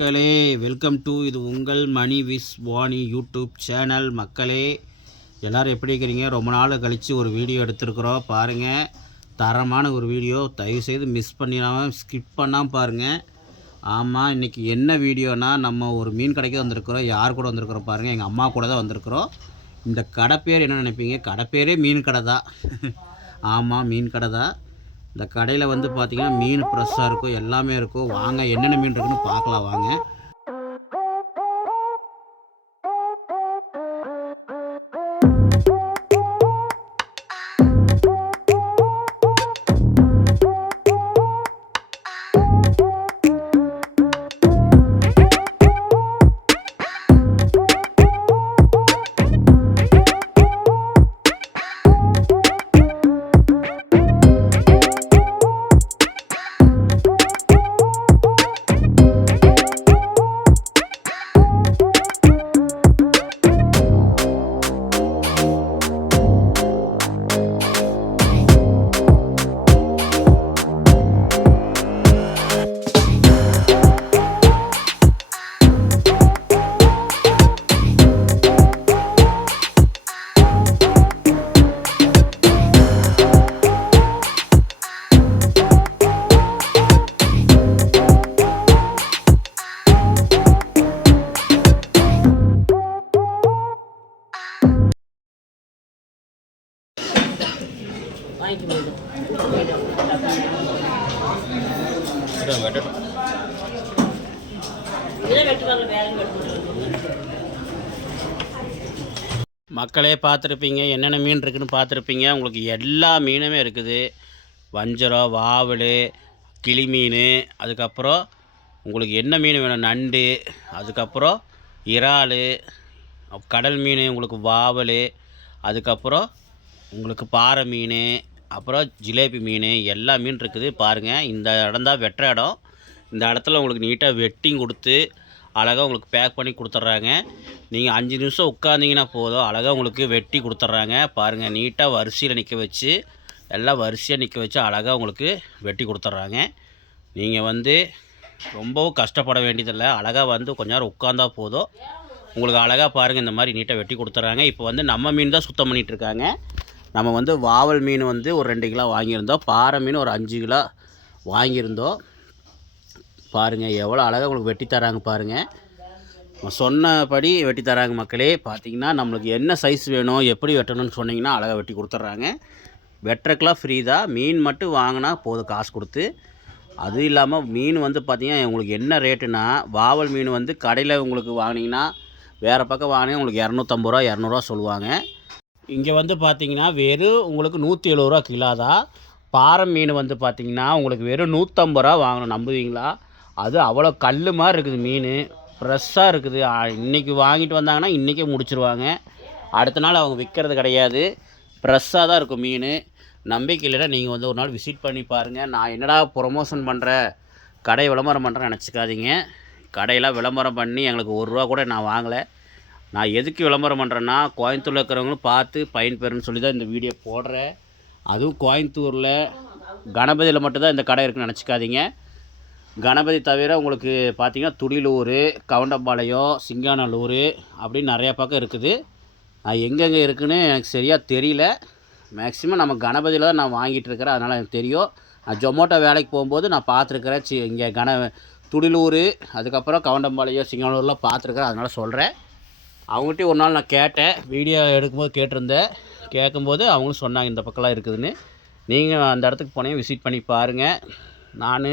மக்களே, welcome to இது உங்கள் மணி விஸ் வாணி யூடியூப் சேனல். மக்களே எல்லோரும் எப்படி இருக்கிறீங்க? ரொம்ப நாள் கழித்து ஒரு வீடியோ எடுத்துருக்குறோம். பாருங்கள், தரமான ஒரு வீடியோ. தயவுசெய்து மிஸ் பண்ணிடாமல் ஸ்கிப் பண்ணாமல் பாருங்கள். ஆமாம், இன்றைக்கி என்ன வீடியோனா, நம்ம ஒரு மீன் கடைக்கு வந்திருக்கிறோம். யார் கூட வந்திருக்கிறோம் பாருங்கள், எங்கள் அம்மா கூட தான் வந்திருக்கிறோம். இந்த கடை பேர் என்ன நினைப்பீங்க? கடை பேரே மீன் கடை தான். ஆமாம், மீன் கடை தான். இந்த கடையில் வந்து பார்த்திங்கன்னா மீன் ஃப்ரெஷ்ஷாக இருக்கும், எல்லாமே இருக்கும். வாங்க, என்னென்ன மீன் இருக்குன்னு பார்க்கலாம் வாங்க. மக்களே பார்த்துருப்பீங்க, என்னென்ன மீன் இருக்குதுன்னு பார்த்துருப்பீங்க. உங்களுக்கு எல்லா மீனுமே இருக்குது. வஞ்சரம், வாவல், கிளி மீன், அதுக்கப்புறம் உங்களுக்கு என்ன மீன் வேணும், நண்டு, அதுக்கப்புறம் இறால், கடல் மீன், உங்களுக்கு வாவல், அதுக்கப்புறம் உங்களுக்கு பாறை மீன், அப்புறம் ஜிலேபி மீன், எல்லா மீன் இருக்குது. பாருங்கள், இந்த இடம் தான் வெட்டுற இடம். இந்த இடத்துல உங்களுக்கு நீட்டாக வெட்டிங் கொடுத்து அழகாக உங்களுக்கு பேக் பண்ணி கொடுத்துட்றாங்க. நீங்கள் 5 நிமிஷம் உட்காந்திங்கன்னா போதும், அழகாக உங்களுக்கு வெட்டி கொடுத்துட்றாங்க. பாருங்கள், நீட்டாக வரிசையில் நிற்க வச்சு, எல்லாம் வரிசையாக நிற்க வச்சு அழகாக உங்களுக்கு வெட்டி கொடுத்துட்றாங்க. நீங்கள் வந்து ரொம்பவும் கஷ்டப்பட வேண்டியதில்லை. அழகாக வந்து கொஞ்ச நேரம் உட்காந்தா போதும், உங்களுக்கு அழகாக பாருங்கள் இந்த மாதிரி நீட்டாக வெட்டி கொடுத்துட்றாங்க. இப்போ வந்து நம்ம மீன் தான் சுத்தம் பண்ணிகிட்ருக்காங்க. நம்ம வந்து வாவல் மீன் வந்து ஒரு 2 கிலோ வாங்கியிருந்தோம். பாறை மீன் ஒரு 5 கிலோ வாங்கியிருந்தோம். பாருங்கள், எவ்வளோ அழகாக உங்களுக்கு வெட்டி தராங்க பாருங்கள். சொன்னபடி வெட்டி தராங்க மக்களே. பார்த்திங்கன்னா நம்மளுக்கு என்ன சைஸ் வேணும், எப்படி வெட்டணும்னு சொன்னிங்கன்னா அழகாக வெட்டி கொடுத்துட்றாங்க. வெட்டுறக்கெலாம் ஃப்ரீ தான், மீன் மட்டும் வாங்கினா போதும் காசு கொடுத்து. அதுவும் இல்லாமல் மீன் வந்து பார்த்திங்கன்னா உங்களுக்கு என்ன ரேட்டுனா, வாவல் மீன் வந்து கடையில் உங்களுக்கு வாங்கினீங்கன்னா, வேறு பக்கம் வாங்கினீங்கன்னா உங்களுக்கு 250 ரூபா 200 சொல்லுவாங்க. இங்கே வந்து பார்த்திங்கன்னா வெறும் உங்களுக்கு 170 ரூபா கிலோ தான். பாறை மீன் வந்து பார்த்திங்கன்னா உங்களுக்கு வெறும் 150 ரூபா வாங்கணும். நம்புவீங்களா? அது அவ்வளோ கல் மாதிரி இருக்குது மீன், ஃப்ரெஷ்ஷாக இருக்குது. இன்றைக்கி வாங்கிட்டு வந்தாங்கன்னா இன்றைக்கே முடிச்சிருவாங்க. அடுத்த நாள் அவங்க விற்கிறது கிடையாது, ஃப்ரெஷ்ஷாக தான் இருக்கும் மீன். நம்பிக்கை இல்லைன்னா நீங்கள் வந்து ஒரு நாள் விசிட் பண்ணி பாருங்கள். நான் என்னடா ப்ரொமோஷன் பண்ணுறேன், கடை விளம்பரம் பண்ணுறேன்னு நினச்சிக்காதீங்க. கடையெல்லாம் விளம்பரம் பண்ணி எங்களுக்கு 1 ரூபா கூட நான் வாங்கலை. நான் எதுக்கு விளம்பரம் பண்ணுறேன்னா, கோயம்புத்தூரில் இருக்கிறவங்களும் பார்த்து பயன்பெறுன்னு சொல்லி தான் இந்த வீடியோ போடுறேன். அதுவும் கோயம்புத்தூரில் கணபதியில் மட்டும்தான் இந்த கடை இருக்குன்னு நினச்சிக்காதீங்க. கணபதி தவிர உங்களுக்கு பார்த்திங்கன்னா துடிலூர், கவுண்டம்பாளையம், சிங்காநல்லூர் அப்படின்னு நிறையா பக்கம் இருக்குது. எங்கெங்கே இருக்குதுன்னு எனக்கு சரியாக தெரியல. மேக்ஸிமம் நம்ம கணபதியில் தான் நான் வாங்கிட்டு இருக்கிறேன், அதனால் எனக்கு தெரியும். நான் ஜொமேட்டோ வேலைக்கு போகும்போது நான் பார்த்துருக்குறேன். இங்கே துடிலூர், அதுக்கப்புறம் கவுண்டம்பாளையம், சிங்கானூர்லாம் பார்த்துருக்குறேன், அதனால் சொல்கிறேன். அவங்ககிட்ட ஒரு நாள் நான் கேட்டேன், வீடியோ எடுக்கும்போது கேட்டிருந்தேன். கேட்கும்போது அவங்களும் சொன்னாங்க இந்த பக்கம்லாம் இருக்குதுன்னு. நீங்கள் அந்த இடத்துக்கு போனீங்க விசிட் பண்ணி பாருங்கள். நான்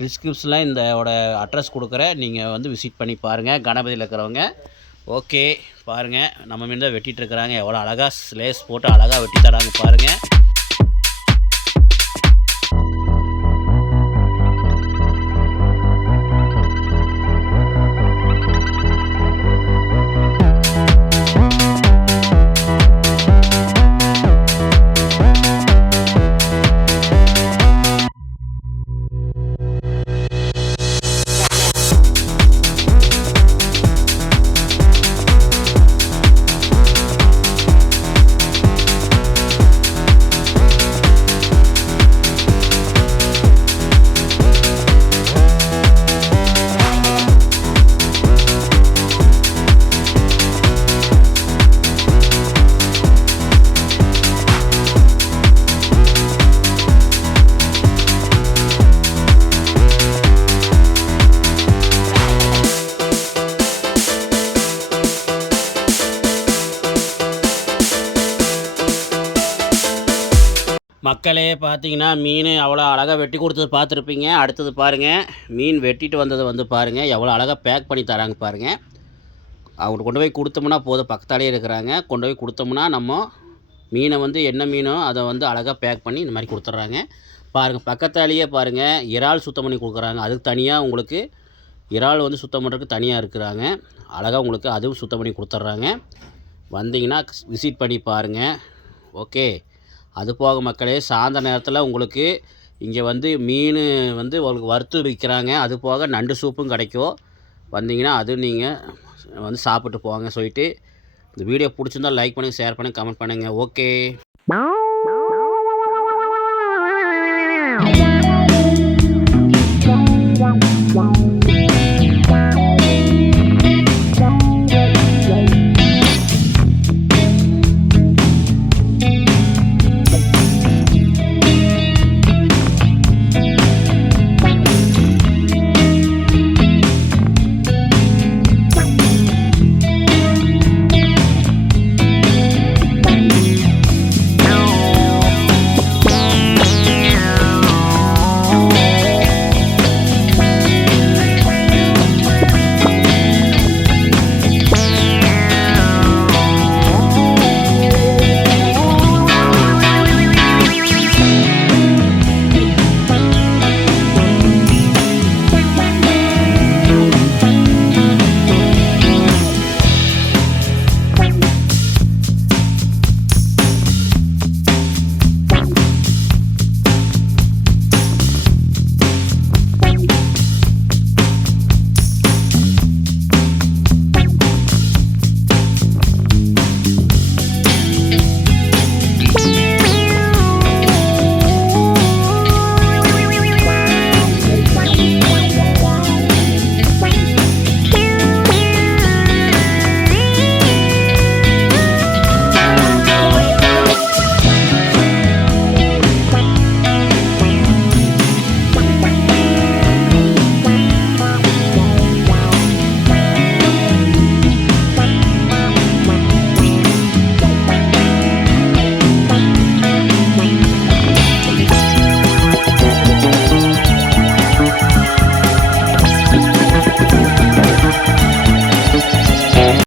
டிஸ்கிரிப்ஷனில் இதோட அட்ரஸ் கொடுக்குறேன், நீங்கள் வந்து விசிட் பண்ணி பாருங்கள் கணபதியில் இருக்கிறவங்க. ஓகே, பாருங்கள் நம்ம மீன் தான் வெட்டிகிட்ருக்குறாங்க. எவ்வளோ அழகாக ஸ்லேஸ் போட்டு அழகாக வெட்டி தராங்க பாருங்கள். மக்களே பார்த்தீங்கன்னா மீன் அவ்வளோ அழகாக வெட்டி கொடுத்தது பார்த்துருப்பீங்க. அடுத்தது பாருங்கள், மீன் வெட்டிட்டு வந்ததை வந்து பாருங்கள், எவ்வளோ அழகாக பேக் பண்ணி தராங்க பாருங்கள். அவங்க கொண்டு போய் கொடுத்தோம்னா போதும், பக்கத்தாலேயே இருக்கிறாங்க. கொண்டு போய் கொடுத்தோம்னா நம்ம மீனை வந்து என்ன மீனோ அதை வந்து அழகாக பேக் பண்ணி இந்த மாதிரி கொடுத்துட்றாங்க பாருங்கள். பக்கத்தாலேயே பாருங்கள், இறால் சுத்தம் பண்ணி கொடுக்குறாங்க. அதுக்கு தனியாக உங்களுக்கு இறால் வந்து சுத்தம் பண்ணுறதுக்கு தனியாக இருக்கிறாங்க. அழகாக உங்களுக்கு அதுவும் சுத்தம் பண்ணி கொடுத்துட்றாங்க. வந்தீங்கன்னா விசிட் பண்ணி பாருங்கள். ஓகே. அது போக மக்களே, சாயந்தர நேரத்தில் உங்களுக்கு இங்கே வந்து மீன் வந்து உங்களுக்கு வறுத்து விற்கிறாங்க. அது போக நண்டு சூப்பும் கிடைக்கும். வந்தீங்கன்னா அது நீங்கள் வந்து சாப்பிட்டு போங்க சொல்லிட்டு, இந்த வீடியோ பிடிச்சிருந்தால் லைக் பண்ணுங்கள், ஷேர் பண்ணுங்கள், கமெண்ட் பண்ணுங்கள். ஓகே.